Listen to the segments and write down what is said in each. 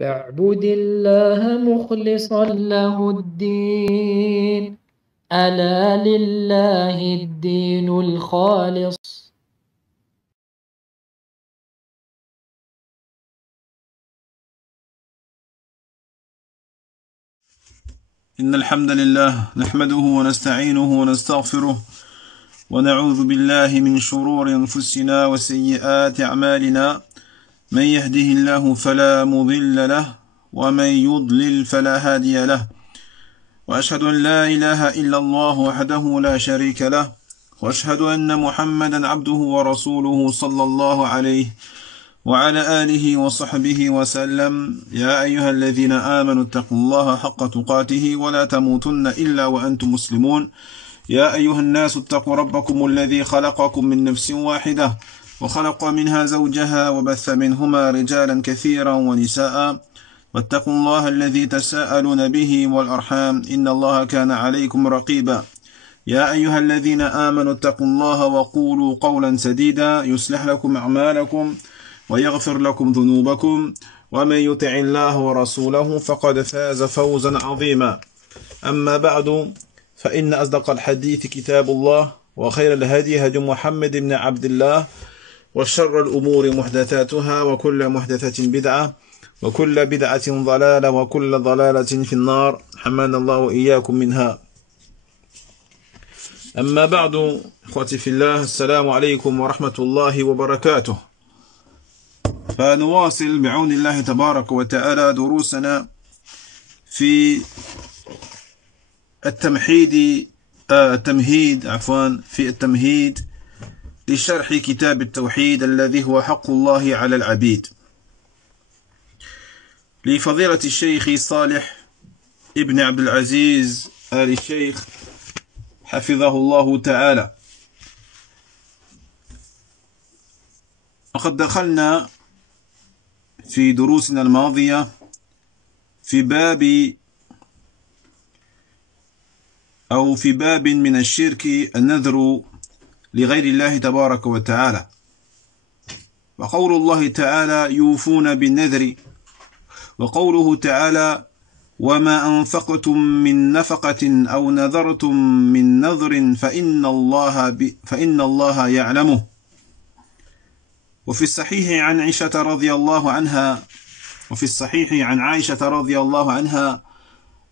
فاعبد الله مخلصا له الدين. ألا لله الدين الخالص. إن الحمد لله نحمده ونستعينه ونستغفره ونعوذ بالله من شرور أنفسنا وسيئات أعمالنا. من يهده الله فلا مضل له ومن يضلل فلا هادي له، وأشهد أن لا إله إلا الله وحده لا شريك له، وأشهد أن محمدا عبده ورسوله صلى الله عليه وعلى آله وصحبه وسلم. يا أيها الذين آمنوا اتقوا الله حق تقاته ولا تموتن إلا وأنتم مسلمون. يا أيها الناس اتقوا ربكم الذي خلقكم من نفس واحدة وخلق منها زوجها وبث منهما رجالا كثيرا ونساء، واتقوا الله الذي تساءلون به والأرحام إن الله كان عليكم رقيبا. يا أيها الذين آمنوا اتقوا الله وقولوا قولا سديدا يصلح لكم أعمالكم ويغفر لكم ذنوبكم، ومن يطع الله ورسوله فقد فاز فوزا عظيما. أما بعد، فإن أصدق الحديث كتاب الله، وخير الهدي هدي محمد بن عبد الله، وشر الأمور محدثاتها، وكل محدثة بدعة، وكل بدعة ضلالة، وكل ضلالة في النار، حمانا الله وإياكم منها. أما بعد، إخوتي في الله، السلام عليكم ورحمة الله وبركاته. فنواصل بعون الله تبارك وتعالى دروسنا في التمهيد لشرح كتاب التوحيد الذي هو حق الله على العبيد، لفضيلة الشيخ صالح ابن عبد العزيز آل الشيخ حفظه الله تعالى. وقد دخلنا في دروسنا الماضية في باب من الشرك النذر لغير الله تبارك وتعالى. وقول الله تعالى يوفون بالنذر، وقوله تعالى وما أنفقتم من نفقة أو نذرتم من نذر فإن الله يعلمه. وفي الصحيح عن عائشة رضي الله عنها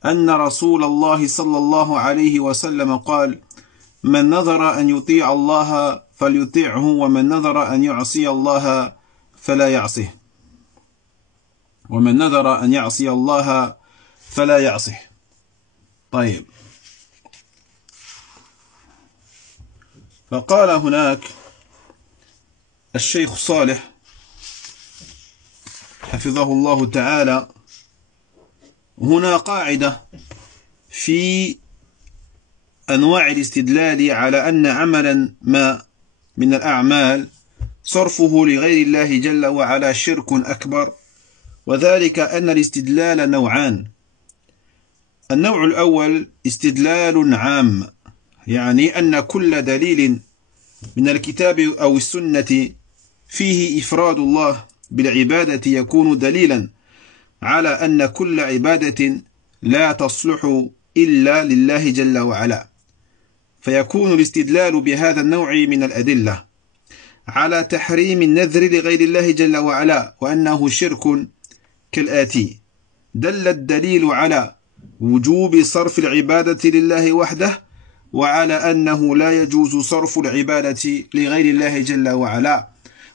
أن رسول الله صلى الله عليه وسلم قال من نذر أن يطيع الله فليطيعه، ومن نذر أن يعصي الله فلا يعصه. طيب، فقال هناك الشيخ صالح حفظه الله تعالى هنا قاعدة في أنواع الاستدلال على أن عملا ما من الأعمال صرفه لغير الله جل وعلا شرك أكبر، وذلك أن الاستدلال نوعان. النوع الأول استدلال عام، يعني أن كل دليل من الكتاب أو السنة فيه إفراد الله بالعبادة يكون دليلا على أن كل عبادة لا تصلح إلا لله جل وعلا، فيكون الاستدلال بهذا النوع من الأدلة على تحريم النذر لغير الله جل وعلا وأنه شرك كالآتي: دل الدليل على وجوب صرف العبادة لله وحده، وعلى أنه لا يجوز صرف العبادة لغير الله جل وعلا،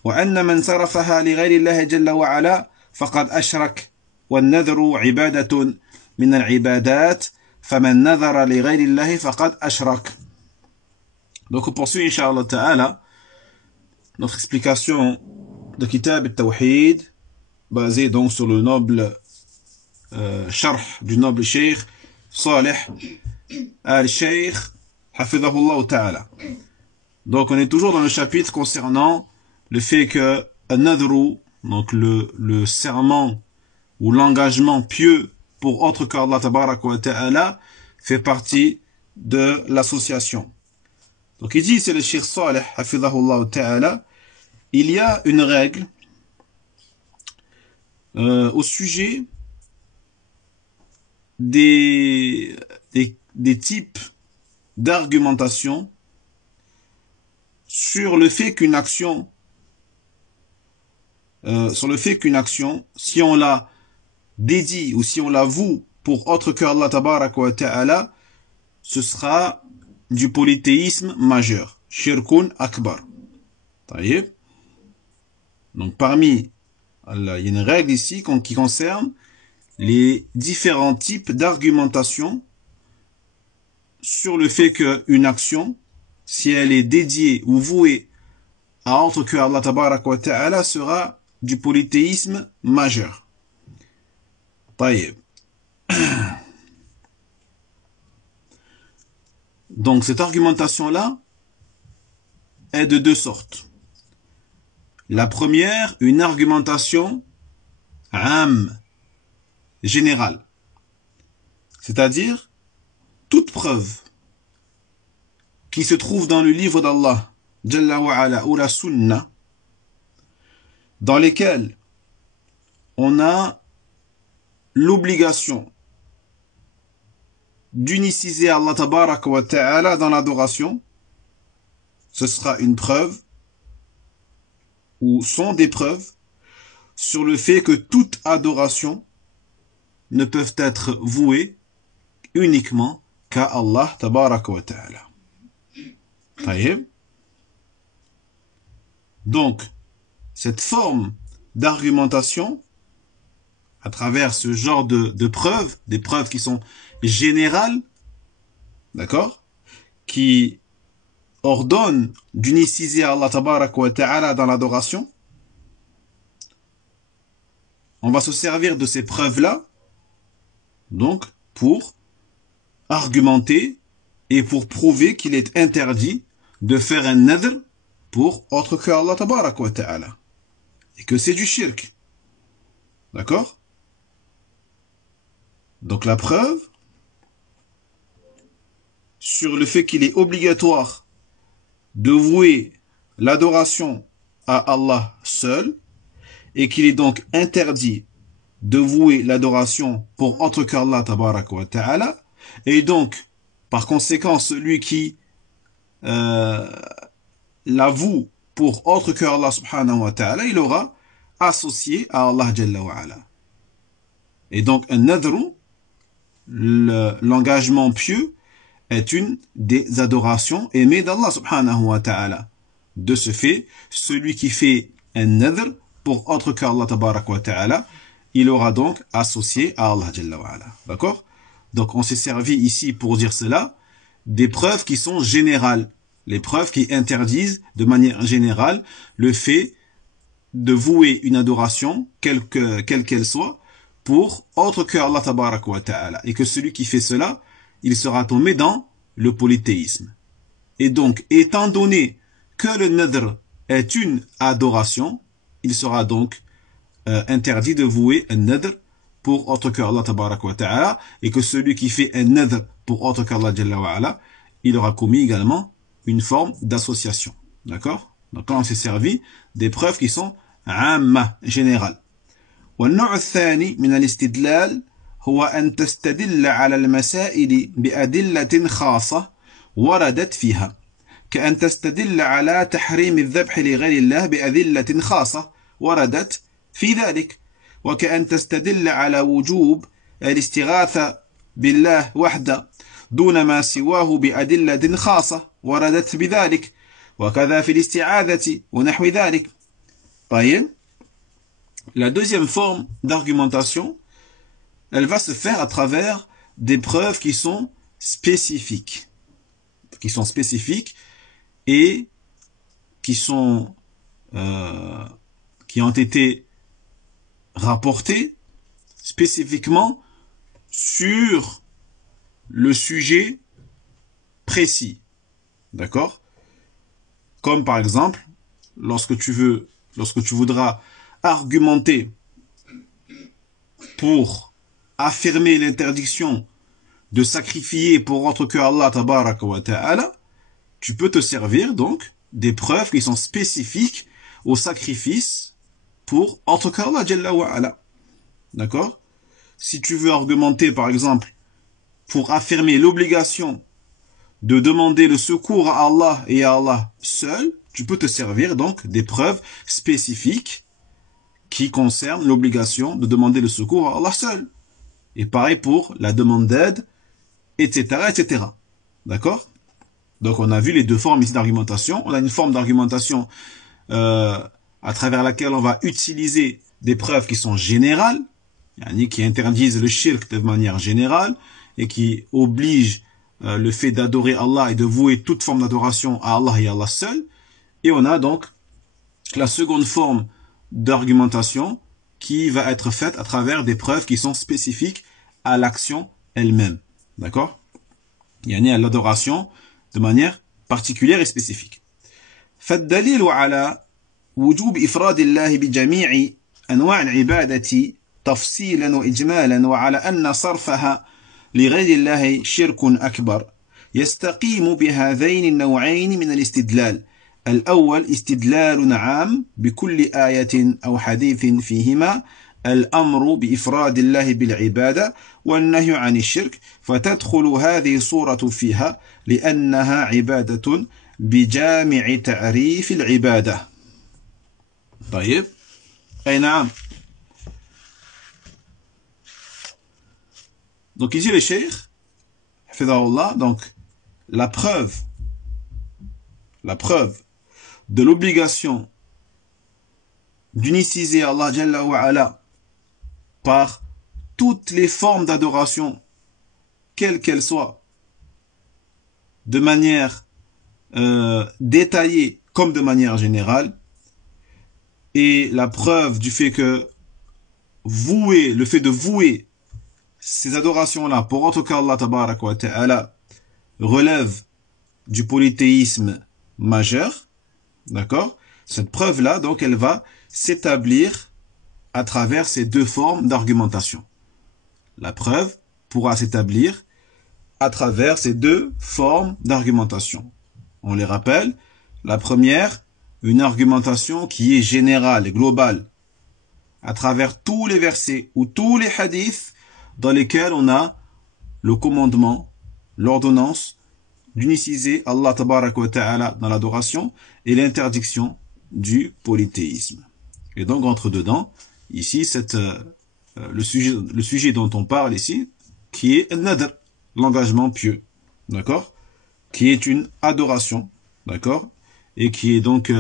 وأن من صرفها لغير الله جل وعلا فقد أشرك، والنذر عبادة من العبادات، فمن نذر لغير الله فقد أشرك. Donc on poursuit Inch'Allah Ta'ala notre explication de Kitab al-Tawhid basée donc sur le noble sharh du noble Cheikh Salih al-Sheikh Hafidhahullah Ta'ala. Donc on est toujours dans le chapitre concernant le fait que an-nadhru, donc le serment ou l'engagement pieux pour autre qu'Allah Tabaraka wa Ta'ala, fait partie de l'association. Donc il dit, c'est le Cheikh Salih Hafidhahullah Ta'ala, il y a une règle au sujet des types d'argumentation sur le fait qu'une action, si on la dédie ou si on la voue pour autre que Allah tabaraka wa ta'ala, ce sera du polythéisme majeur, shirkun akbar. Taïeb. Donc parmi, il y a une règle ici qui concerne les différents types d'argumentation sur le fait qu'une action, si elle est dédiée ou vouée à autre que Allah tabaraka wa ta'ala, sera du polythéisme majeur. Taïeb. Donc cette argumentation-là est de deux sortes. La première, une argumentation générale. C'est-à-dire, toute preuve qui se trouve dans le livre d'Allah, Jalla wa ala, ou la Sunna, dans lesquelles on a l'obligation d'uniciser Allah tabaraka wa ta'ala dans l'adoration, ce sera une preuve ou sont des preuves sur le fait que toute adoration ne peuvent être vouées uniquement qu'à Allah tabaraka wa ta'ala. Taïeb. Donc, cette forme d'argumentation, à travers ce genre de preuves, des preuves qui sont générales, d'accord, qui ordonnent d'uniciser Allah tabaraka wa ta'ala dans l'adoration, on va se servir de ces preuves-là, donc, pour argumenter et pour prouver qu'il est interdit de faire un nadr pour autre que Allah tabaraka wa ta'ala. Et que c'est du shirk. D'accord? Donc la preuve sur le fait qu'il est obligatoire de vouer l'adoration à Allah seul et qu'il est donc interdit de vouer l'adoration pour autre qu'Allah tabaraka wa ta'ala, et donc par conséquent celui qui la voue pour autre qu'Allah subhanahu wa ta'ala, il aura associé à Allah jalla wa ala. Et donc un nadru, l'engagement pieux, est une des adorations aimées d'Allah subhanahu wa ta'ala. De ce fait, celui qui fait un nadr pour autre qu'Allah tabarak wa ta'ala, il aura donc associé à Allah jalla wa ala. D'accord? Donc on s'est servi ici pour dire cela, des preuves qui sont générales. Les preuves qui interdisent de manière générale le fait de vouer une adoration, quelle qu'elle soit, pour autre que Allah tabarak wa ta'ala. Et que celui qui fait cela, il sera tombé dans le polythéisme. Et donc, étant donné que le nadr est une adoration, il sera donc interdit de vouer un nadr pour autre que Allah tabarak wa ta'ala, et que celui qui fait un nadr pour autre qu'Allah jalla wa ala, il aura commis également une forme d'association. D'accord? Donc là, on s'est servi des preuves qui sont عامة générales. والنوع الثاني من الاستدلال هو أن تستدل على المسائل بأدلة خاصة وردت فيها، كأن تستدل على تحريم الذبح لغير الله بأدلة خاصة وردت في ذلك، وكأن تستدل على وجوب الاستغاثة بالله وحده دون ما سواه بأدلة خاصة وردت بذلك، وكذا في الاستعاذة ونحو ذلك. طيب. La deuxième forme d'argumentation, elle va se faire à travers des preuves qui sont spécifiques. Et qui ont été rapportées spécifiquement sur le sujet précis. D'accord? Comme par exemple, lorsque tu voudras argumenter pour affirmer l'interdiction de sacrifier pour autre que Allah tabaraka wa ta'ala, tu peux te servir donc des preuves qui sont spécifiques au sacrifice pour autre qu'Allah jalla wa ala. d'accord? Si tu veux argumenter, par exemple, pour affirmer l'obligation de demander le secours à Allah et à Allah seul, tu peux te servir donc des preuves spécifiques qui concernent l'obligation de demander le secours à Allah seul. Et pareil pour la demande d'aide, etc., etc. D'accord? Donc on a vu les deux formes ici d'argumentation. On a une forme d'argumentation à travers laquelle on va utiliser des preuves qui sont générales, qui interdisent le shirk de manière générale et qui obligent le fait d'adorer Allah et de vouer toute forme d'adoration à Allah et à Allah seul. Et on a donc la seconde forme d'argumentation qui va être faite à travers des preuves qui sont spécifiques à l'action elle-même. D'accord? يعني à l'adoration de manière particulière et spécifique. فالدليل على وجوب إفراد الله بجميع أنواع العبادة تفصيلا وإجمالا وعلى أن صرفها لغير الله شرك أكبر يستقيم بهذين النوعين من الاستدلال. الأول استدلال عام بكل آية أو حديث فيهما الأمر بإفراد الله بالعبادة والنهي عن الشرك فتدخل هذه الصورة فيها لأنها عبادة بجامع تعريف العبادة. طيب أي نعم. Donc ici le cheikh Hafidahullah, donc la preuve de l'obligation d'uniciser Allah Jalla wa Ala par toutes les formes d'adoration, quelles qu'elles soient, de manière détaillée comme de manière générale, et la preuve du fait que le fait de vouer ces adorations-là pour autre qu'Allah Tabarak wa Ta'ala relève du polythéisme majeur, d'accord? Cette preuve-là, donc, elle va s'établir à travers ces deux formes d'argumentation. La preuve pourra s'établir à travers ces deux formes d'argumentation. On les rappelle. La première, une argumentation qui est générale et globale, à travers tous les versets ou tous les hadiths dans lesquels on a le commandement, l'ordonnance d'uniciser Allah Tabarak wa Ta'ala dans l'adoration et l'interdiction du polythéisme. Et donc entre dedans, ici, le sujet dont on parle ici, qui est nadr, l'engagement pieux, d'accord, qui est une adoration, d'accord, et qui est donc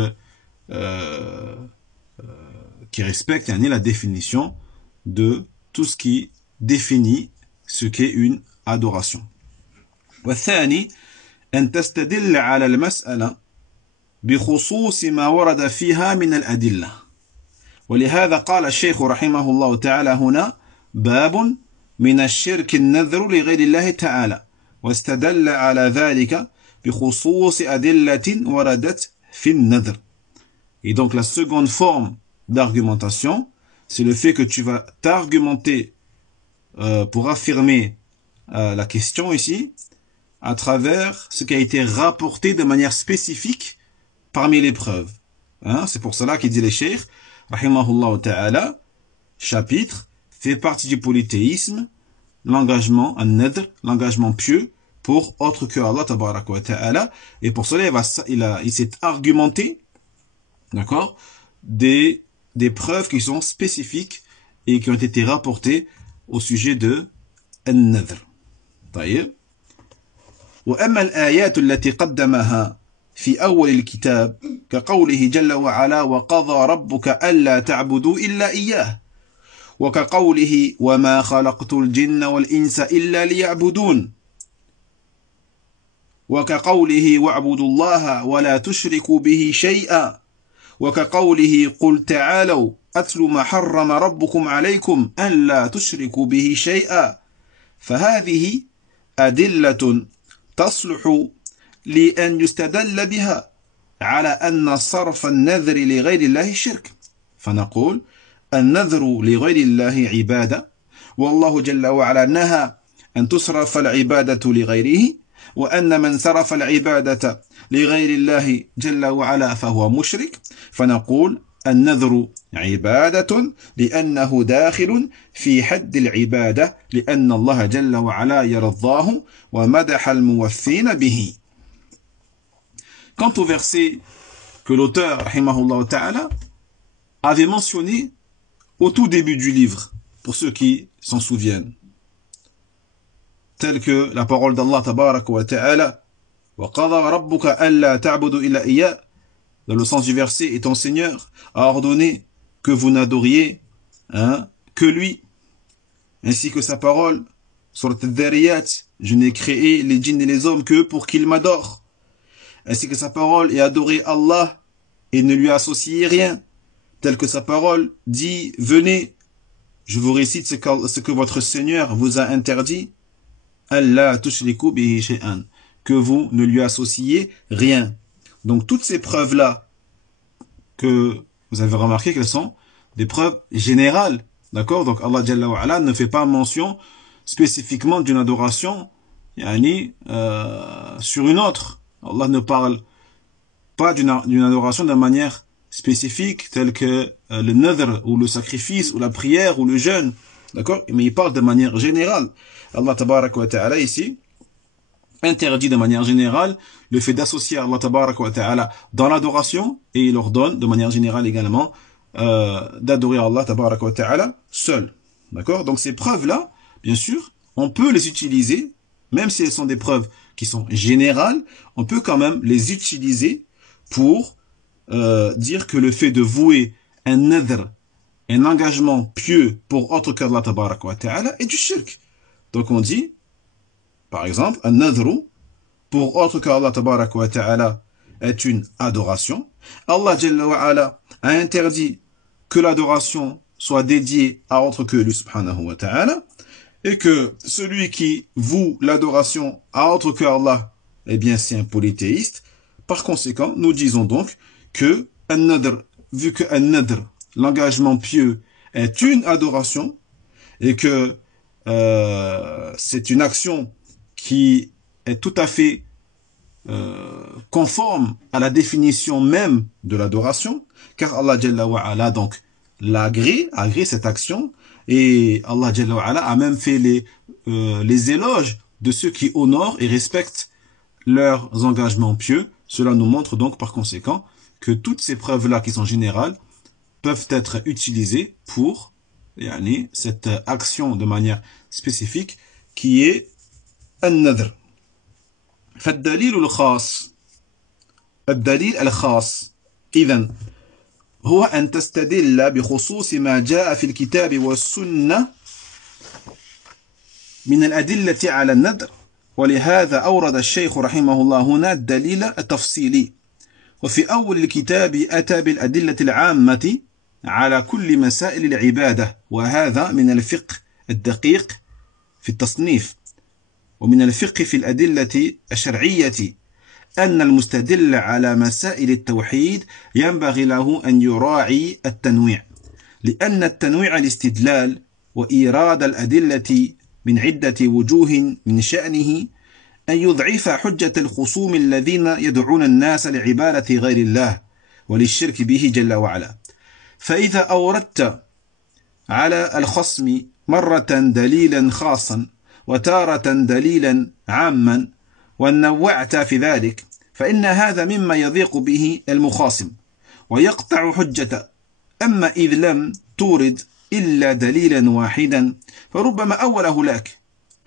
qui respecte la définition de tout ce qui définit ce qu'est une adoration. والثاني أن تستدل على المسألة بخصوص ما ورد فيها من الأدلة. ولهذا قال الشيخ رحمه الله تعالى هنا باب من الشرك النذر لغير الله تعالى واستدل على ذلك بخصوص أدلة وردت في النذر. Et donc la seconde forme d'argumentation, c'est le fait que tu vas t'argumenter pour affirmer la question ici à travers ce qui a été rapporté de manière spécifique parmi les preuves. C'est pour cela qu'il dit les cheikh, rahimahullah ta'ala, chapitre, fait partie du polythéisme, l'engagement, an-nadr, l'engagement pieux pour autre que Allah tabarak wa ta'ala, et pour cela il s'est argumenté, d'accord, des preuves qui sont spécifiques et qui ont été rapportées au sujet de an-nadr. طيب. وأما الآيات التي قدمها في أول الكتاب كقوله جل وعلا وقضى ربك ألا تعبدوا إلا إياه وكقوله وما خلقت الجن والإنس إلا ليعبدون وكقوله واعبدوا الله ولا تشركوا به شيئا وكقوله قل تعالوا أتل ما حرم ربكم عليكم ألا تشركوا به شيئا فهذه أدلة تصلح لأن يستدل بها على أن صرف النذر لغير الله شرك فنقول النذر لغير الله عبادة والله جل وعلا نهى أن تصرف العبادة لغيره وأن من صرف العبادة لغير الله جل وعلا فهو مشرك فنقول النذر عبادة لأنه داخل في حد العبادة لأن الله جل وعلا يرضاه ومدح الموفين به. Quant au verset que l'auteur, rahimahullah ta'ala, avait mentionné au tout début du livre, pour ceux qui s'en souviennent, tel que la parole d'Allah tabaraka wa ta'ala, وَقَضَى رَبُّكَ أَلَّا تَعْبُدُوا إِلَّا إِيَّاهُ, dans le sens du verset, et ton Seigneur a ordonné que vous n'adoriez que lui, ainsi que sa parole, sur le Dhariyat, je n'ai créé les djinns et les hommes que pour qu'ils m'adorent, ainsi que sa parole, et adorer Allah et ne lui associer rien, tel que sa parole dit, venez, je vous récite ce que votre Seigneur vous a interdit, Allah tushriku bihi shay'an, que vous ne lui associez rien. Donc toutes ces preuves-là, que vous avez remarqué qu'elles sont des preuves générales, d'accord? Donc Allah Jalla wa Ala ne fait pas mention spécifiquement d'une adoration sur une autre. Allah ne parle pas d'une adoration de manière spécifique, telle que le nadr, ou le sacrifice, ou la prière, ou le jeûne, d'accord? Mais il parle de manière générale. Allah Tabaraka wa Ta'ala ici interdit de manière générale le fait d'associer Allah Tabaraka wa Ta'ala dans l'adoration, et il ordonne de manière générale également d'adorer Allah Tabaraka wa Ta'ala seul. D'accord? Donc ces preuves-là, bien sûr, on peut les utiliser, même si elles sont des preuves qui sont générales, on peut quand même les utiliser pour dire que le fait de vouer un nadr, un engagement pieux pour autre qu'Allah Tabaraka wa Ta'ala est du shirk. Donc on dit, par exemple, un nadru pour autre qu'Allah Tabaraka wa Ta'ala est une adoration. Allah Jalla wa Ala a interdit que l'adoration soit dédiée à autre que lui subhanahu wa ta'ala, et que celui qui voue l'adoration à autre que Allah, eh bien c'est un polythéiste. Par conséquent, nous disons donc que un nadr, vu que un nadr, l'engagement pieux, est une adoration, et que c'est une action qui est tout à fait conforme à la définition même de l'adoration, car Allah Jalla wa Ala donc l'a agrée cette action, et Allah Jalla wa Ala a même fait les éloges de ceux qui honorent et respectent leurs engagements pieux. Cela nous montre donc par conséquent que toutes ces preuves-là qui sont générales peuvent être utilisées pour cette action de manière spécifique qui est النذر. فالدليل الخاص الدليل الخاص إذن هو أن تستدل بخصوص ما جاء في الكتاب والسنة من الأدلة على النذر، ولهذا أورد الشيخ رحمه الله هنا الدليل التفصيلي، وفي أول الكتاب أتى بالأدلة العامة على كل مسائل العبادة، وهذا من الفقه الدقيق في التصنيف، ومن الفقه في الأدلة الشرعية أن المستدل على مسائل التوحيد ينبغي له أن يراعي التنويع، لأن التنويع الاستدلال وإيراد الأدلة من عدة وجوه من شأنه أن يضعف حجة الخصوم الذين يدعون الناس لعبادة غير الله وللشرك به جل وعلا. فإذا أوردت على الخصم مرة دليلا خاصا وتارة دليلا عاما ونوعت في ذلك، فإن هذا مما يضيق به المخاصم ويقطع حجته. أما إذ لم تورد إلا دليلا واحدا فربما أوله لك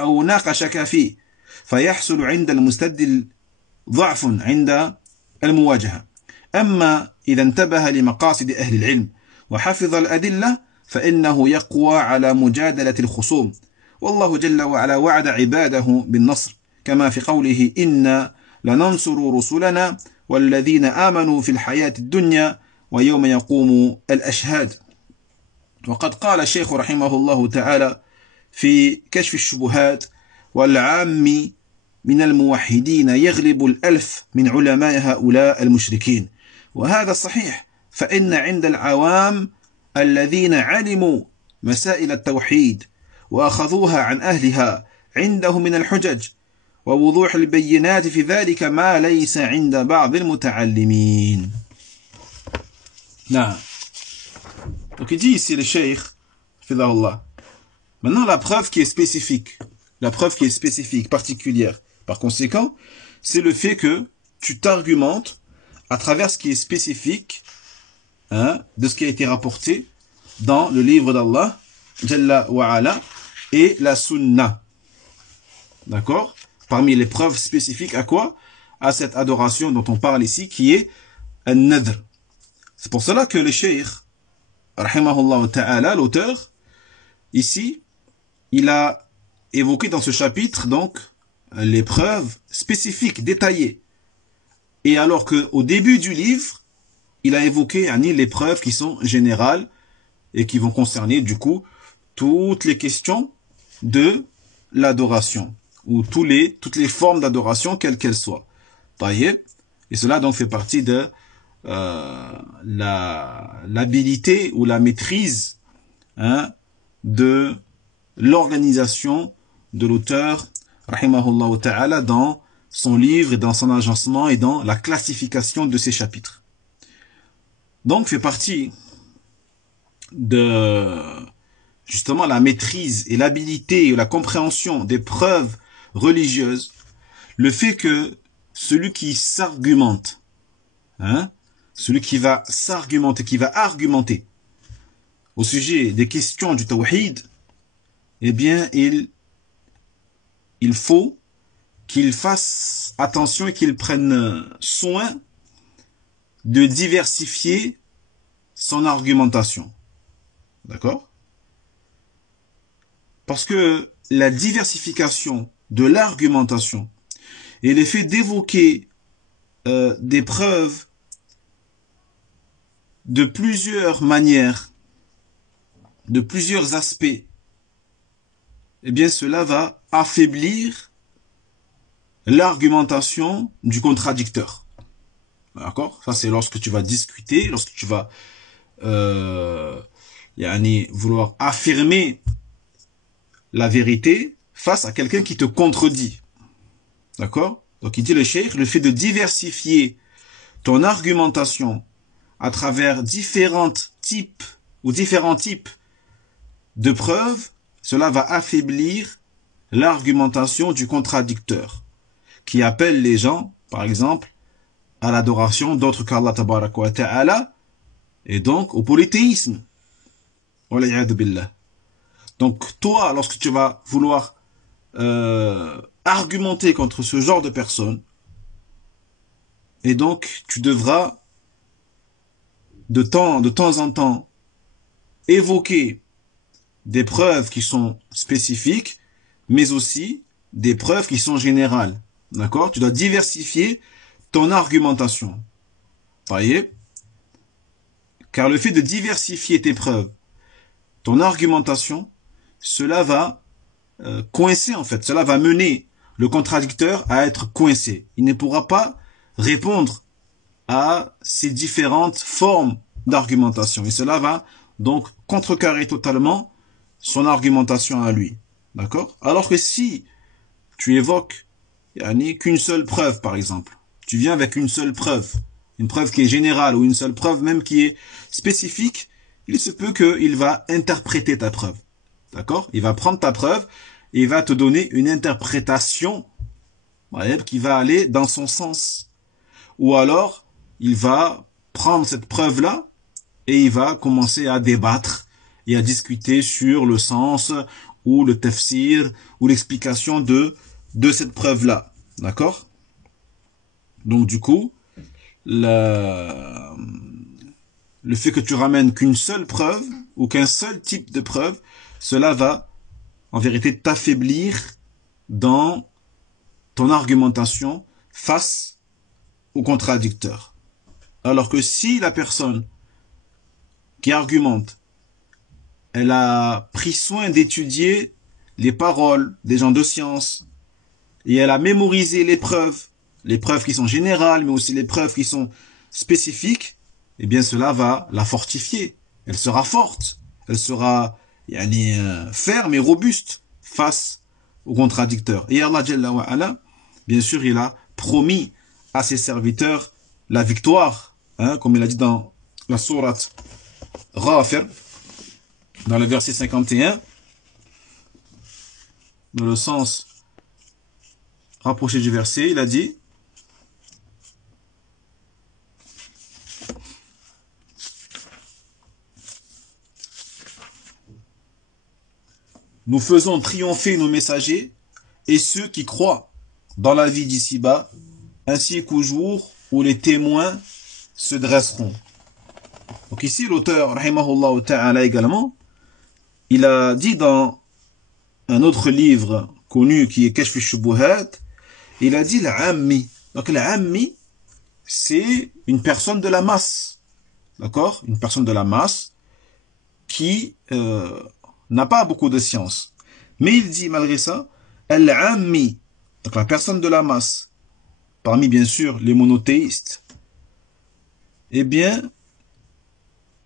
أو ناقشك فيه، فيحصل عند المستدل ضعف عند المواجهة. أما إذا انتبه لمقاصد أهل العلم وحفظ الأدلة فإنه يقوى على مجادلة الخصوم. والله جل وعلا وعد عباده بالنصر كما في قوله إنا لننصر رسلنا والذين آمنوا في الحياة الدنيا ويوم يقوم الأشهاد. وقد قال الشيخ رحمه الله تعالى في كشف الشبهات: والعام من الموحدين يغلب الألف من علماء هؤلاء المشركين. وهذا صحيح، فإن عند العوام الذين علموا مسائل التوحيد وأخذوها عن أهلها عندهم من الحجج ووضوح البينات في ذلك ما ليس عند بعض المتعلمين. نعم. Donc il dit ici le cheikh, fidahullah. Maintenant la preuve qui est spécifique, particulière, par conséquent, c'est le fait que tu t'argumentes à travers ce qui est spécifique, hein, de ce qui a été rapporté dans le livre d'Allah, Jalla wa Ala, et la Sunna. D'accord? Parmi les preuves spécifiques à quoi? À cette adoration dont on parle ici, qui est un-nadr. C'est pour cela que le cheikh, rahimahullah ta'ala, l'auteur, ici, il a évoqué dans ce chapitre, donc, les preuves spécifiques, détaillées. Et alors qu'au début du livre, il a évoqué les preuves qui sont générales et qui vont concerner, du coup, toutes les questions de l'adoration, ou toutes les formes d'adoration, quelles qu'elles soient. Et cela donc fait partie de l'habilité ou la maîtrise, hein, de l'organisation de l'auteur, rahimahullah ta'ala, dans son livre et dans son agencement et dans la classification de ses chapitres. Donc fait partie de justement la maîtrise et l'habilité et la compréhension des preuves religieuses, le fait que celui qui s'argumente, hein, celui qui va s'argumenter, qui va argumenter au sujet des questions du tawhid, eh bien, il faut qu'il fasse attention et qu'il prenne soin de diversifier son argumentation. D'accord? Parce que la diversification de l'argumentation et l'effet d'évoquer des preuves de plusieurs manières, de plusieurs aspects, eh bien cela va affaiblir l'argumentation du contradicteur. D'accord? Ça c'est lorsque tu vas discuter, lorsque tu vas vouloir affirmer la vérité face à quelqu'un qui te contredit. D'accord? Donc il dit le cheikh, le fait de diversifier ton argumentation à travers différents types de preuves, cela va affaiblir l'argumentation du contradicteur, qui appelle les gens, par exemple, à l'adoration d'autres qu'Allah tabaraka wa ta'ala, et donc au polythéisme. Donc toi, lorsque tu vas vouloir argumenter contre ce genre de personnes, et donc tu devras de temps en temps évoquer des preuves qui sont spécifiques, mais aussi des preuves qui sont générales. D'accord? Tu dois diversifier ton argumentation. Voyez? Car le fait de diversifier tes preuves, ton argumentation, cela va coincer en fait. Cela va mener le contradicteur à être coincé. Il ne pourra pas répondre à ces différentes formes d'argumentation. Et cela va donc contrecarrer totalement son argumentation à lui. D'accord? Alors que si tu évoques qu'une seule preuve, par exemple, tu viens avec une seule preuve, une preuve qui est générale ou une seule preuve même qui est spécifique, il se peut qu'il va interpréter ta preuve. D'accord? Il va prendre ta preuve et il va te donner une interprétation qui va aller dans son sens. Ou alors, il va prendre cette preuve-là et il va commencer à débattre et à discuter sur le sens ou le tafsir ou l'explication de cette preuve-là. D'accord? Donc du coup, le fait que tu ramènes qu'une seule preuve ou qu'un seul type de preuve, cela va en vérité t'affaiblir dans ton argumentation face au contradicteur. Alors que si la personne qui argumente, elle a pris soin d'étudier les paroles des gens de science et elle a mémorisé les preuves qui sont générales, mais aussi les preuves qui sont spécifiques, eh bien cela va la fortifier. Elle sera forte, elle sera ferme et robuste face au contradicteur. Et Allah Jalla wa Ala, bien sûr, il a promis à ses serviteurs la victoire, hein, comme il a dit dans la sourate Ghafir, dans le verset 51, dans le sens rapproché du verset, il a dit: nous faisons triompher nos messagers et ceux qui croient dans la vie d'ici-bas, ainsi qu'au jour où les témoins se dresseront. Donc ici, l'auteur, rahimahullah ta'ala également, il a dit dans un autre livre connu qui est Kashf al-Shubuhat, il a dit l'ammi. Donc l'ammi, c'est une personne de la masse. D'accord? Une personne de la masse qui n'a pas beaucoup de science. Mais il dit malgré ça, al-ammi, donc la personne de la masse, parmi bien sûr les monothéistes, eh bien,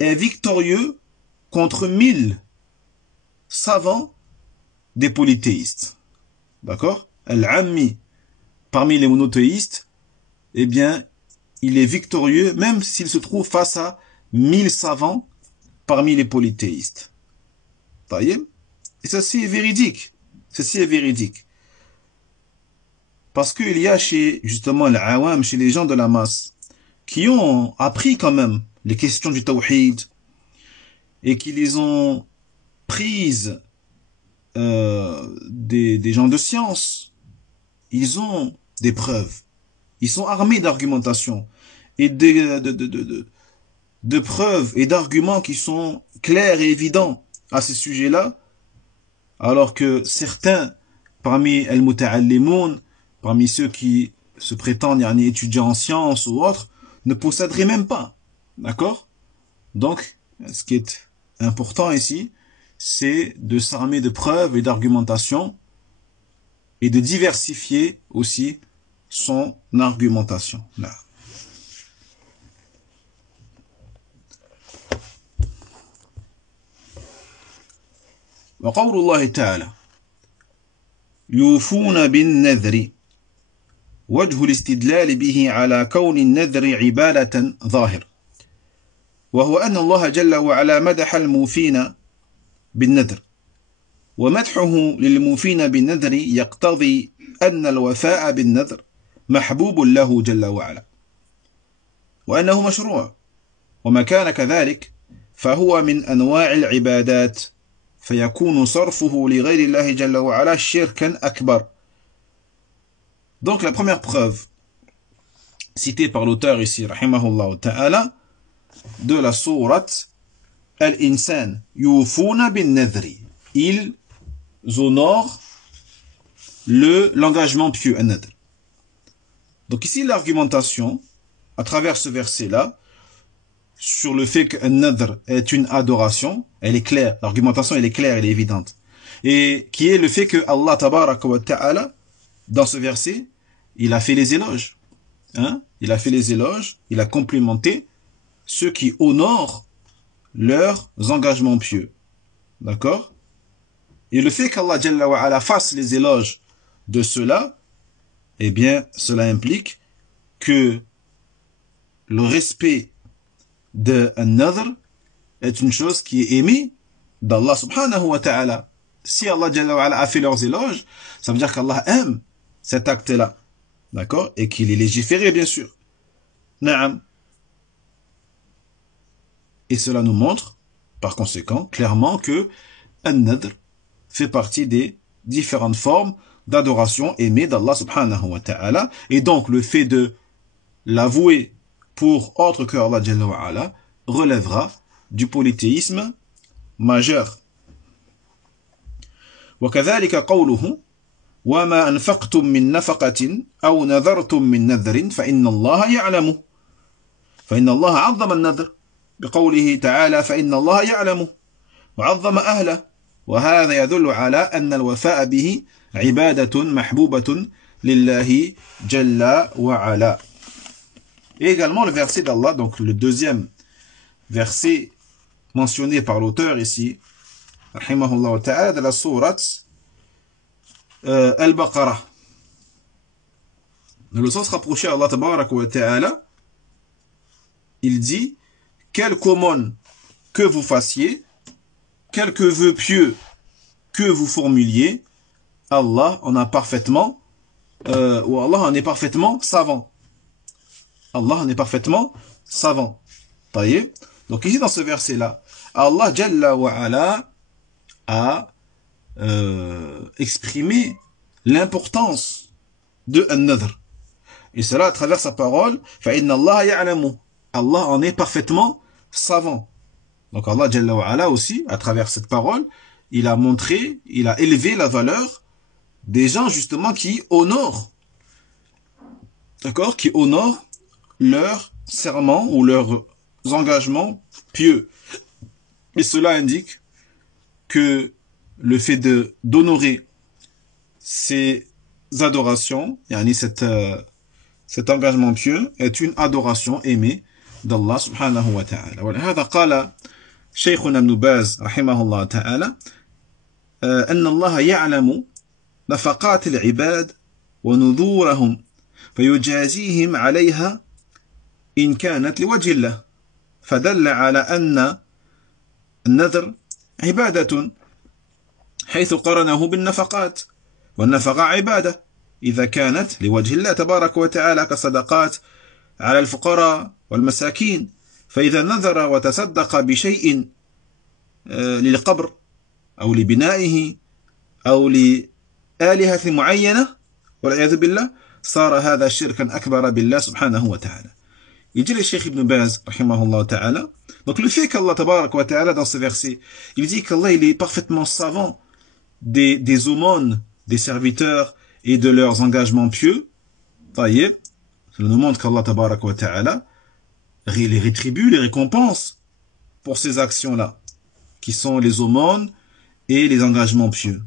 est victorieux contre 1000 savants des polythéistes. D'accord? Al-ammi, parmi les monothéistes, eh bien, il est victorieux même s'il se trouve face à 1000 savants parmi les polythéistes. Et ceci est véridique. Ceci est véridique. Parce qu'il y a chez, justement, l'awam, chez les gens de la masse, qui ont appris quand même les questions du tawhid, et qui les ont prises des gens de science. Ils ont des preuves. Ils sont armés d'argumentation et de preuves et d'arguments qui sont clairs et évidents à ce sujet-là, alors que certains parmi al-muta'allimoun, parmi ceux qui se prétendent étudiants en sciences ou autres, ne posséderaient même pas. D'accord? Donc, ce qui est important ici, c'est de s'armer de preuves et d'argumentation et de diversifier aussi son argumentation. Là. وقول الله تعالى يوفون بالنذر وجه الاستدلال به على كون النذر عبادة ظاهر وهو أن الله جل وعلا مدح الموفين بالنذر ومدحه للموفين بالنذر يقتضي أن الوفاء بالنذر محبوب له جل وعلا وأنه مشروع وما كان كذلك فهو من أنواع العبادات فيكون صرفه لغير الله جل وعلا شركا أكبر. Donc la première preuve citée par l'auteur ici rahimahullah ta'ala de la sourate Al-Insan, yufuna bin nadri, ils honorent l'engagement pieux, an-nadr. Donc ici l'argumentation à travers ce verset là sur le fait qu'un nadr est une adoration, elle est claire, l'argumentation elle est claire, elle est évidente, et qui est le fait que Allah tabaraka wa ta'ala dans ce verset il a fait les éloges, il a fait les éloges, il a complimenté ceux qui honorent leurs engagements pieux. D'accord? Et le fait qu'Allah Jalla wa Ala fasse les éloges de cela, eh bien, cela implique que le respect d'un nadr est une chose qui est aimée d'Allah subhanahu wa ta'ala. Si Allah Jalla wa Ala a fait leurs éloges, ça veut dire qu'Allah aime cet acte-là. D'accord? Et qu'il est légiféré, bien sûr. Naam. Et cela nous montre, par conséquent, clairement que an-nadr fait partie des différentes formes d'adoration aimée d'Allah subhanahu wa ta'ala. Et donc, le fait de l'avouer pour autre que Allah Jalla wa Ala relèvera du polythéisme majeur. وكذلك قوله وما أنفقتم من نفقة أو نذرتم من نذر فإن الله يعلمه فإن الله عظم النذر بقوله تعالى فإن الله يعلمه وعظم أهله وهذا يدل على أن الوفاء به عبادة محبوبة لله جل وعلا. Et également le verset d'Allah, donc le deuxième verset mentionné par l'auteur ici, rahimahullah ta'ala, de la sourate Al-Baqarah. Dans le sens rapproché à Allah tabaraka wa ta'ala, il dit: quelque aumône que vous fassiez, quelque vœu pieux que vous formuliez, Allah en a parfaitement, ou Allah en est parfaitement savant. Allah en est parfaitement savant. Taïe. Donc ici dans ce verset-là, Allah Jalla wa Ala a exprimé l'importance de an-nadhr. Et cela à travers sa parole, فَإِنَّ اللَّهَ يَعْلَمُ. Allah en est parfaitement savant. Donc Allah Jalla wa Ala aussi, à travers cette parole, il a montré, il a élevé la valeur des gens justement qui honorent, d'accord, qui honorent leurs serments ou leurs engagements pieux. Et cela indique que le fait d'honorer ces adorations, yani cet engagement pieux, est une adoration aimée d'Allah subhanahu wa ta'ala. ولهذا قال شيخنا ابن باز رحمه الله تعالى أن الله يعلم نفقات العباد ونذورهم فيجازيهم عليها إن كانت لوجه الله فدل على أن النذر عبادة حيث قرنه بالنفقات والنفقة عبادة إذا كانت لوجه الله تبارك وتعالى كصدقات على الفقراء والمساكين فإذا نذر وتصدق بشيء للقبر أو لبنائه أو لآلهة معينة والعياذ بالله صار هذا شركا أكبر بالله سبحانه وتعالى. Il dit le Cheikh Ibn Baz, rahimahullah ta'ala. Donc le fait qu'Allah tabarak wa ta'ala dans ce verset, il dit qu'Allah il est parfaitement savant des aumônes des serviteurs et de leurs engagements pieux. Taïe, cela nous montre qu'Allah tabarak wa ta'ala les rétribue, les récompense pour ces actions-là, qui sont les aumônes et les engagements pieux.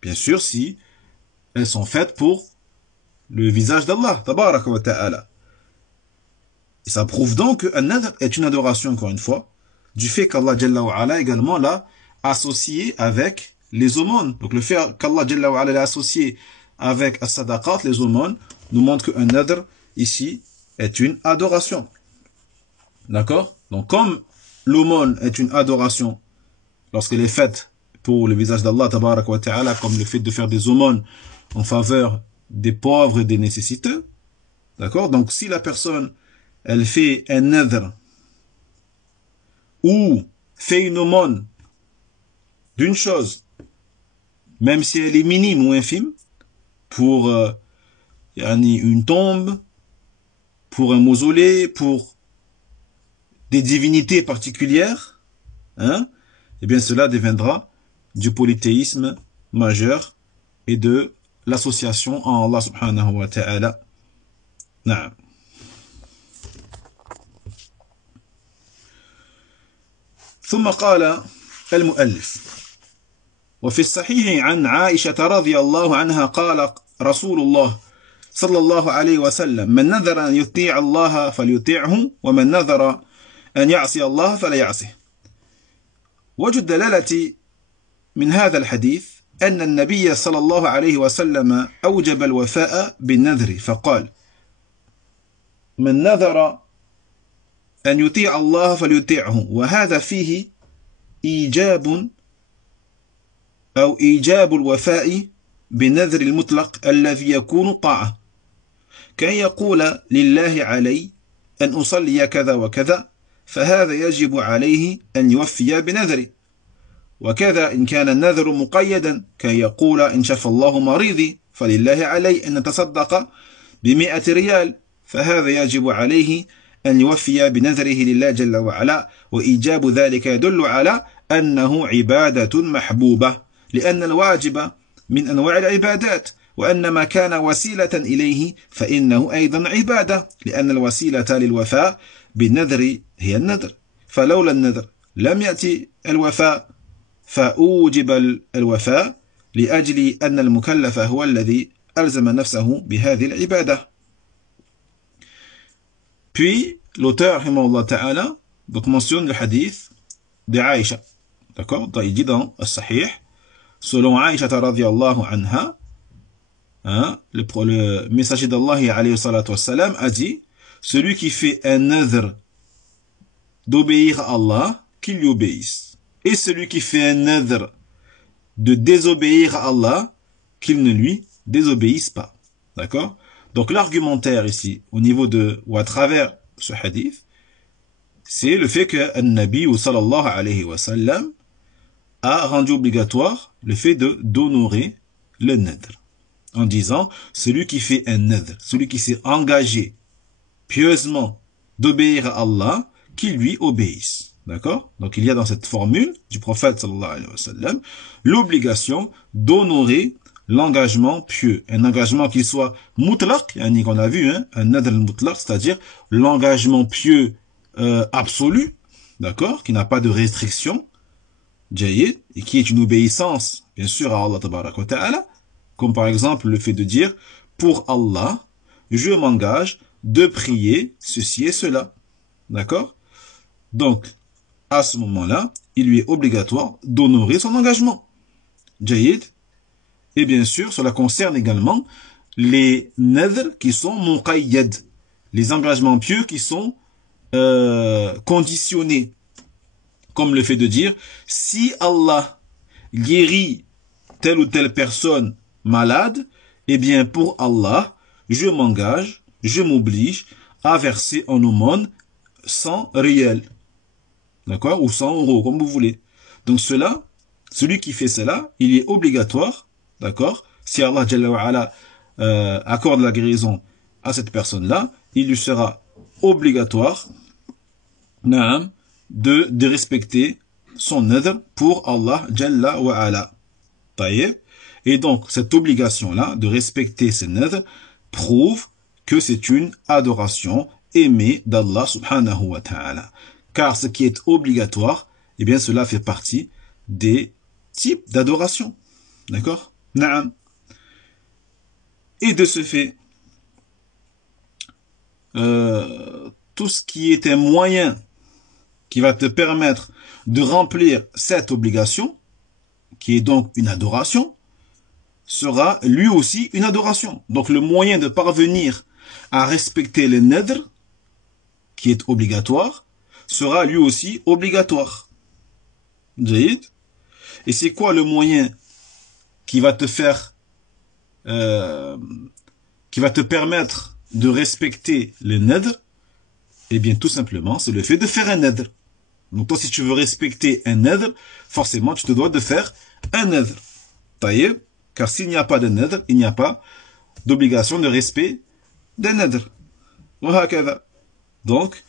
Bien sûr, si elles sont faites pour le visage d'Allah tabarak wa ta'ala. Et ça prouve donc que an-nadhr est une adoration, encore une fois, du fait qu'Allah Jalla wa Ala également l'a associé avec les aumônes. Donc le fait qu'Allah Jalla wa Ala l'a associé avec as-sadaqat, les aumônes, nous montre que an-nadhr ici est une adoration. D'accord? Donc comme l'aumône est une adoration lorsqu'elle est faite pour le visage d'Allah tabarak wa ta'ala, comme le fait de faire des aumônes en faveur des pauvres et des nécessiteux, d'accord? Donc si la personne elle fait un nadhr ou fait une aumône d'une chose, même si elle est minime ou infime, pour une tombe, pour un mausolée, pour des divinités particulières, hein, eh bien cela deviendra du polythéisme majeur et de l'association en Allah subhanahu wa ta'ala. Naam. ثم قال المؤلف وفي الصحيح عن عائشة رضي الله عنها قال رسول الله صلى الله عليه وسلم من نذر أن يطيع الله فليطيعه ومن نذر أن يعصي الله فلا يعصيه. وجه الدلالة من هذا الحديث أن النبي صلى الله عليه وسلم أوجب الوفاء بالنذر فقال من نذر أن يطيع الله فليطيعه وهذا فيه إيجاب الوفاء بالنذر المطلق الذي يكون طاعة كأن يقول لله علي أن أصلي كذا وكذا فهذا يجب عليه أن يوفي بنذري وكذا إن كان النذر مقيدا كأن يقول إن شفى الله مريضي فلله علي أن نتصدق ب100 ريال فهذا يجب عليه أن يوفي بنذره لله جل وعلا وإيجاب ذلك يدل على أنه عبادة محبوبة لأن الواجب من أنواع العبادات وأن ما كان وسيلة إليه فإنه أيضا عبادة لأن الوسيلة للوفاء بالنذر هي النذر فلولا النذر لم يأتي الوفاء فأوجب الوفاء لأجل أن المكلف هو الذي ألزم نفسه بهذه العبادة. Puis, l'auteur, rahimahullah ta'ala, donc mentionne le hadith de Aïcha. D'accord? Il dit dans As-Sahih, selon Aïcha radhiyallahu anha, hein, le messager d'Allah alayhi salatu wassalam a dit, celui qui fait un nadhr d'obéir à Allah, qu'il lui obéisse. et celui qui fait un nadr de désobéir à Allah, qu'il ne lui désobéisse pas. D'accord? Donc l'argumentaire ici, au niveau de, ou à travers ce hadith, c'est le fait que Nabi sallallahu alayhi wa sallam a rendu obligatoire le fait d'honorer le nadr. En disant, celui qui fait un nadr, celui qui s'est engagé pieusement d'obéir à Allah, qu'il lui obéisse. D'accord? Donc il y a dans cette formule du prophète sallallahu alayhi wa sallam l'obligation d'honorer l'engagement pieux. Un engagement qui soit mutlaq, qu'on a vu, un nadr mutlaq, c'est-à-dire l'engagement pieux absolu, d'accord? Qui n'a pas de restriction, jayyid, et qui est une obéissance, bien sûr, à Allah tabaraka wa ta'ala, comme par exemple le fait de dire, pour Allah, je m'engage de prier ceci et cela. D'accord? Donc, à ce moment-là, il lui est obligatoire d'honorer son engagement. Jayyid. Et bien sûr, cela concerne également les nadr qui sont muqayyad, les engagements pieux qui sont conditionnés. Comme le fait de dire, si Allah guérit telle ou telle personne malade, eh bien pour Allah, je m'engage, je m'oblige à verser en aumône 100 riels. D'accord? Ou 100 euros, comme vous voulez. Donc cela, celui qui fait cela, il est obligatoire, d'accord? Si Allah Jalla wa Ala, accorde la guérison à cette personne-là, il lui sera obligatoire de respecter son nadr pour Allah Jalla wa Ala. Taïeb. Et donc, cette obligation-là de respecter ce nadr prouve que c'est une adoration aimée d'Allah subhanahu wa ta'ala. Car ce qui est obligatoire, eh bien cela fait partie des types d'adoration. D'accord? Naam. Et de ce fait, tout ce qui est un moyen qui va te permettre de remplir cette obligation, qui est donc une adoration, sera lui aussi une adoration. Donc le moyen de parvenir à respecter le nadr, qui est obligatoire, sera lui aussi obligatoire. Et c'est quoi le moyen qui va te faire, qui va te permettre de respecter le nadr? Eh bien tout simplement, c'est le fait de faire un nadr. Donc toi, si tu veux respecter un nadr, forcément tu te dois de faire un nadr. Taïeb, car s'il n'y a pas de nadr, il n'y a pas d'obligation de respect d'un nadr. Donc,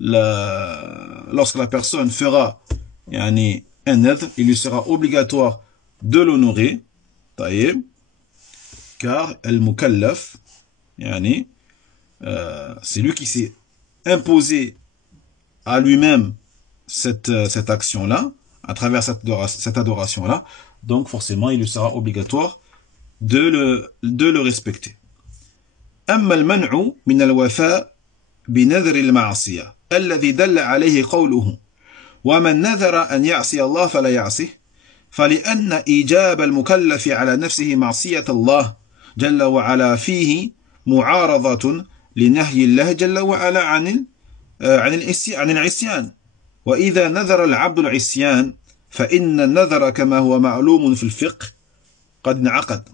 lorsque la personne fera un nadr, il lui sera obligatoire de l'honorer, car al-mukallaf, c'est lui qui s'est imposé à lui-même cette action-là, à travers cette adoration-là, donc forcément il lui sera obligatoire de le respecter. أما المنع من الوفاء بنذر المعصية الذي دل عليه قوله ومن نذر أن يعصي الله فلا يعصيه فلأن إيجاب المكلف على نفسه معصية الله جل وعلا فيه معارضة لنهي الله جل وعلا عن العصيان وإذا نذر العبد العصيان فإن النذر كما هو معلوم في الفقه قد انعقد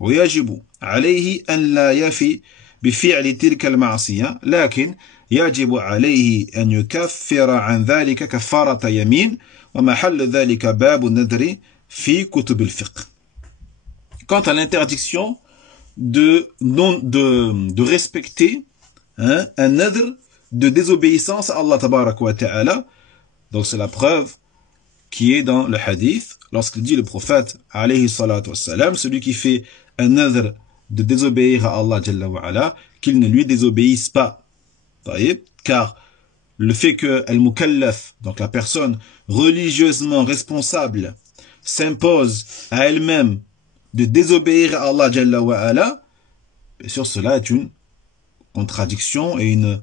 ويجب عليه أن لا يفي بفعل تلك المعصية لكن يجب عليه أن يكفر عن ذلك كفارة يمين ومحل ذلك باب النذر في كتب الفقه. Quant à l'interdiction de respecter un nadr de désobéissance à Allah tabaraka wa ta'ala, donc c'est la preuve qui est dans le hadith, lorsqu'il dit le prophète, alayhi salatu wassalam, celui qui fait un nadr de désobéir à Allah jalla wa ala, qu'il ne lui désobéisse pas. Car le fait que al-mukallaf, donc la personne religieusement responsable, s'impose à elle-même de désobéir à Allah jalla wa ala, bien sûr cela est une contradiction et une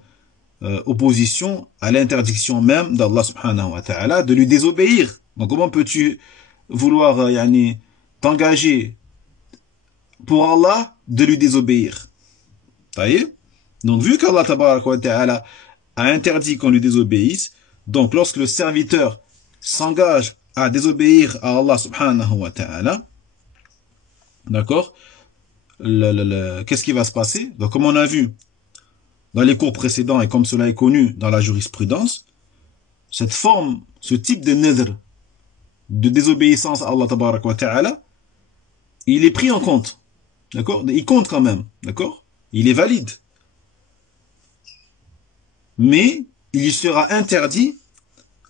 opposition à l'interdiction même d'Allah subhanahu wa ta'ala de lui désobéir. Donc comment peux-tu vouloir t'engager pour Allah de lui désobéir? Donc vu qu'Allah tabaraka wa ta'ala a interdit qu'on lui désobéisse, donc lorsque le serviteur s'engage à désobéir à Allah subhanahu wa ta'ala, d'accord, qu'est-ce qui va se passer? Donc, comme on a vu dans les cours précédents et comme cela est connu dans la jurisprudence, cette forme, ce type de nadr, de désobéissance à Allah tabarak wa ta'ala, il est pris en compte, d'accord? Il compte quand même, d'accord? Il est valide. Mais il lui sera interdit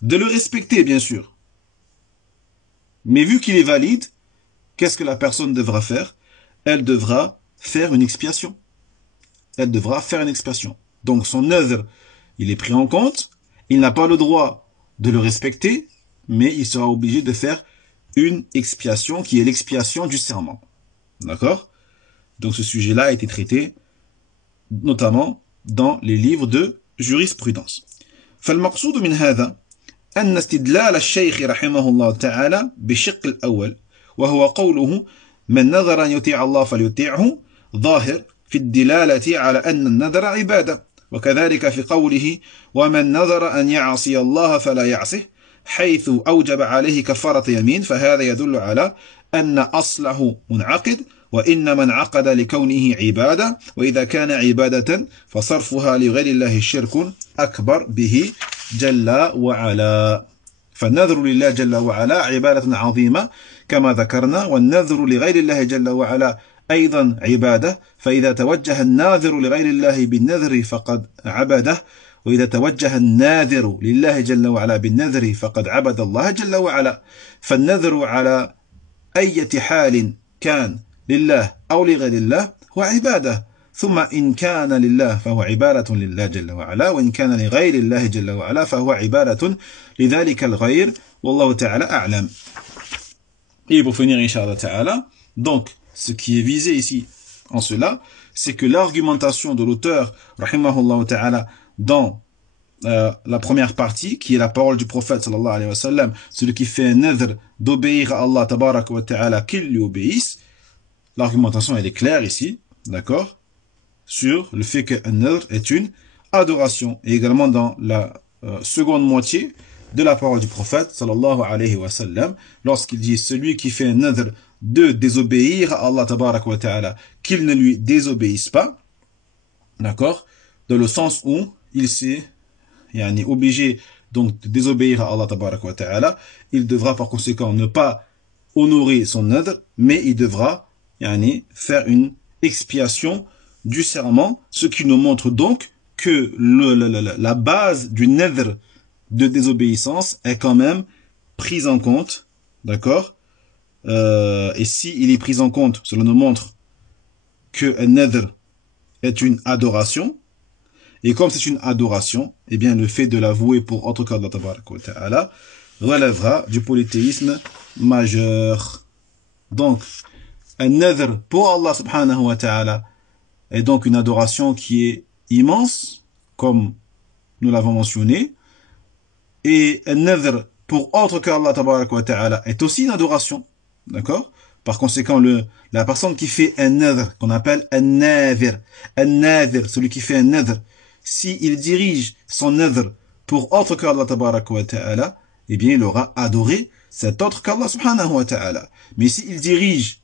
de le respecter, bien sûr. Mais vu qu'il est valide, qu'est-ce que la personne devra faire? Elle devra faire une expiation. Elle devra faire une expiation. Donc son œuvre, il est pris en compte, il n'a pas le droit de le respecter, mais il sera obligé de faire une expiation qui est l'expiation du serment. D'accord? Donc ce sujet-là a été traité notamment dans les livres de jurisprudence. فالمقصود من هذا أن استدلال الشيخ رحمه الله تعالى بشق الأول وهو قوله من نذر أن يطيع الله فليطيعه ظاهر في الدلالة على أن النذر عبادة وكذلك في قوله ومن نذر أن يعصي الله فلا يعصه حيث أوجب عليه كفارة يمين فهذا يدل على أن أصله منعقد وإنما انعقد لكونه عبادة وإذا كان عبادة فصرفها لغير الله شرك أكبر به جل وعلا. فالنذر لله جل وعلا عبادة عظيمة كما ذكرنا والنذر لغير الله جل وعلا أيضا عبادة فإذا توجه الناذر لغير الله بالنذر فقد عبده وإذا توجه الناذر لله جل وعلا بالنذر فقد عبد الله جل وعلا. فالنذر على أي حال كان لله أو لغير الله هو عبادة ثم إن كان لله فهو عبادة لله جل وعلا وإن كان لغير الله جل وعلا فهو عبادة لذلك الغير والله تعالى أعلم. Et pour finir, Inch'Allah Ta'ala, donc, ce qui est visé ici, en cela, c'est que l'argumentation de l'auteur, rahimahullah Ta'ala, dans la première partie, qui est la parole du prophète, sallallahu alayhi wa sallam, celui qui fait un nadr d'obéir à Allah, tabaraka wa ta'ala, qu'il lui obéisse, l'argumentation, elle est claire ici, d'accord, sur le fait qu'un nadr est une adoration. Et également dans la seconde moitié de la parole du prophète, sallallahu alayhi wa sallam, lorsqu'il dit celui qui fait un nadr de désobéir à Allah, tabaraka wa ta'ala, qu'il ne lui désobéisse pas, d'accord, dans le sens où il s'est obligé donc de désobéir à Allah tabaraka wa ta'ala, il devra par conséquent ne pas honorer son nadr, mais il devra faire une expiation du serment, ce qui nous montre donc que la base du nadr de désobéissance est quand même prise en compte, d'accord, et si il est pris en compte, cela nous montre que un nadr est une adoration. Et comme c'est une adoration, eh bien le fait de l'avouer pour autre qu'Allah tabaraka wa ta'ala relèvera du polythéisme majeur. Donc, un nadr pour Allah subhanahu wa ta'ala est donc une adoration qui est immense, comme nous l'avons mentionné. Et un nadr pour autre qu'Allah tabaraka wa ta'ala est aussi une adoration. D'accord? Par conséquent, la personne qui fait un nadr, qu'on appelle un nadr, celui qui fait un nadr, si il dirige son nadr pour autre qu'Allah tabaraka wa ta'ala, eh bien il aura adoré cet autre qu'Allah subhanahu wa ta'ala. Mais s'il dirige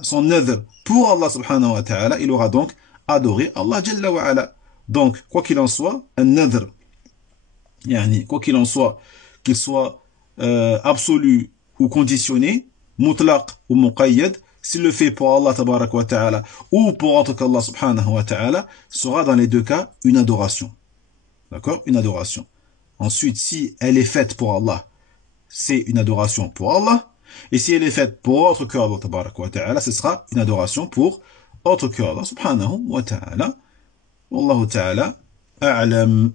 son nadr pour Allah subhanahu wa ta'ala, il aura donc adoré Allah jalla wa ala. Donc, quoi qu'il en soit, un nadr, quoi qu'il en soit, qu'il soit absolu ou conditionné, mutlaq ou muqayyad, s'il le fait pour Allah tabaraka wa ta'ala ou pour autre qu'Allah subhanahu wa ta'ala, sera dans les deux cas une adoration. D'accord? Une adoration. Ensuite, si elle est faite pour Allah, c'est une adoration pour Allah. Et si elle est faite pour autre qu'Allah tabaraka wa ta'ala, ce sera une adoration pour autre qu'Allah subhanahu wa ta'ala. Wallahu ta'ala a'lam.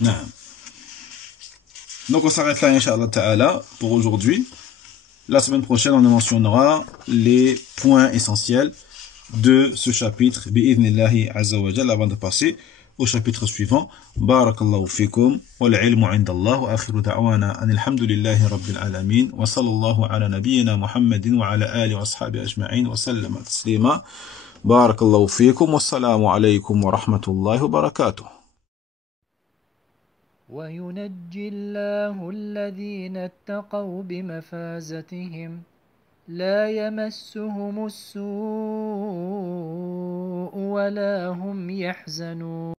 Naam. Donc on s'arrête là, Inch'Allah ta'ala, pour aujourd'hui. La semaine prochaine, on mentionnera les points essentiels de ce chapitre, bi'idhnillahi azza wa jalla, avant de passer au chapitre suivant. Barakallahu fikum, wal ilmu indallah, wa akhiru da'wana, anilhamdulillahi rabbil alamin, wa sallallahu ala nabiyyina Muhammadin, wa ala alihi wa ashabi ajma'in, wa sallama taslima. Barakallahu fikum, wassalamu alaykum wa rahmatullahi wa barakatuh. وينجي الله الذين اتقوا بمفازتهم لا يمسهم السوء ولا هم يحزنون